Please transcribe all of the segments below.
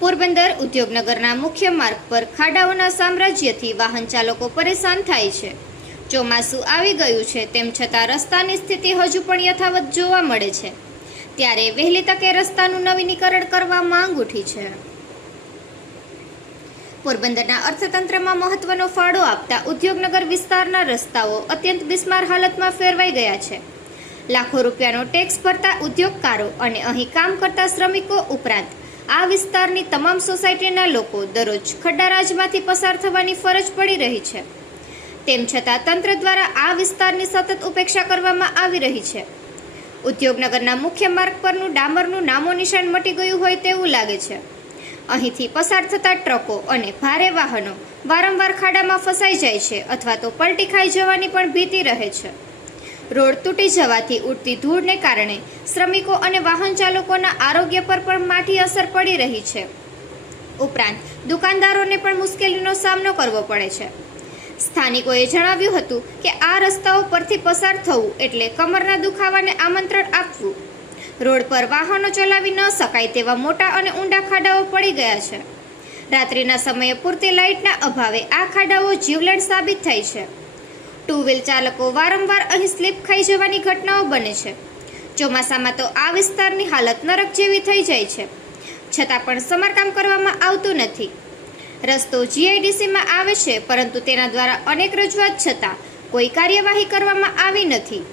પોરબંદર ઉદ્યોગનગરના મુખ્ય માર્ગ પર ખાડાઓના સામ્રાજ્યથી વાહન ચાલકો પરેશાન થાય છે. ચોમાસું આવી ગયું છે, તેમ છતાં રસ્તાની સ્થિતિ હજુ પણ યથાવત જોવા મળે છે. ત્યારે વહેલી તકે રસ્તાનું નવીનીકરણ કરવા માંગ ઉઠી છે. પોરબંદરના અર્થતંત્રમાં મહત્વનો ફાળો આપતા ઉદ્યોગનગર વિસ્તારના રસ્તાઓ અત્યંત બિસ્માર હાલતમાં ફેરવાઈ ગયા છે. લાખો રૂપિયાનો ટેક્સ ભરતા ઉદ્યોગકારો અને અહીં કામ કરતા શ્રમિકો ઉપરાંત આ વિસ્તારની તમામ સોસાયટીના લોકો દરરોજ ખડ્ડારાજમાંથી પસાર થવાની ફરજ પડી રહી છે. તેમ છતાં તંત્ર દ્વારા આ વિસ્તારની સતત ઉપેક્ષા કરવામાં આવી રહી છે. ઉદ્યોગનગરના મુખ્ય માર્ગ પરનું ડામરનું નામો નિશાન મટી ગયું હોય તેવું લાગે છે. અહીંથી પસાર થતા ટ્રકો અને ભારે વાહનો વારંવાર ખાડામાં ફસાઈ જાય છે અથવા તો પલટી ખાઈ જવાની પણ ભીતિ રહે છે. રોડ તૂટી જવાથી ઉડતી ધૂળને કારણે શ્રમિકો અને વાહન ચાલકોના આરોગ્ય પર પણ માઠી અસર પડી રહી છે. ઉપરાંત દુકાનદારોને પણ મુશ્કેલીનો સામનો કરવો પડે છે. સ્થાનિકોએ જણાવ્યું હતું કે આ રસ્તાઓ પરથી પસાર થવું એટલે કમરના દુખાવાને આમંત્રણ આપવું. રોડ પર વાહનો ચલાવી ન શકાય તેવા મોટા અને ઊંડા ખાડાઓ પડી ગયા છે. રાત્રિના સમયે પૂરતી લાઇટના અભાવે આ ખાડાઓ જીવલેણ સાબિત થાય છે. ટુ વ્હીલ ચાલકો વારંવાર અહીં સ્લીપ ખાઈ જવાની ઘટનાઓ બને છે. ચોમાસામાં તો આ વિસ્તારની હાલત નરક જેવી થઈ જાય છે, છતાં પણ સમારકામ કરવામાં આવતું નથી. રસ્તો જીઆઈડીસીમાં આવે છે, પરંતુ તેના દ્વારા અનેક રજૂઆત છતાં કોઈ કાર્યવાહી કરવામાં આવી નથી.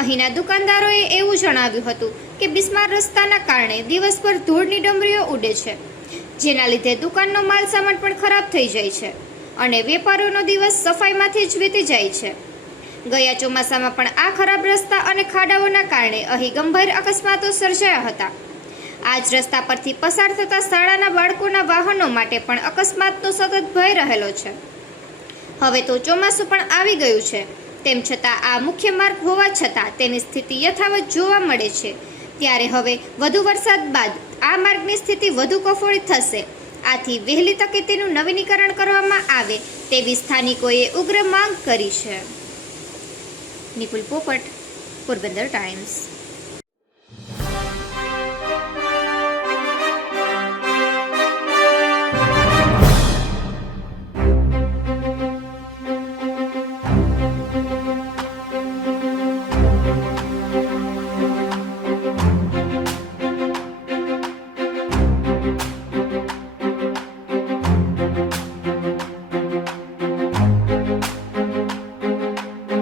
અહીંના દુકાનદારોએ એવું જણાવ્યું હતું કે બિસ્માર રસ્તાના કારણે દિવસભર ધૂળની ડમરીઓ ઉડે છે, જેના લીધે દુકાનનો માલ સામાન પણ ખરાબ થઈ જાય છે અને વેપારીઓનો દિવસ સફાઈમાંથી જ વીતી જાય છે. ગયા ચોમાસામાં પણ આ ખરાબ રસ્તા અને ખાડાઓના કારણે અહીં ગંભીર અકસ્માતો સર્જાયા હતા. આ જ રસ્તા પરથી પસાર થતા શાળાના બાળકોના વાહનો માટે પણ અકસ્માતનો સતત ભય રહેલો છે. હવે તો ચોમાસું પણ આવી ગયું છે, તેમ છતાં આ મુખ્ય માર્ગ હોવા છતાં તેની સ્થિતિ યથાવત જોવા મળે છે. ત્યારે હવે વધુ વરસાદ બાદ આ માર્ગની સ્થિતિ વધુ કફોડી થશે. આથી વહેલી તકે તેનું નવીનીકરણ કરવામાં આવે તેવી સ્થાનિકોએ ઉગ્ર માંગ કરી છે. નિપુલ પોપટ, પોરબંદર ટાઈમ્સ.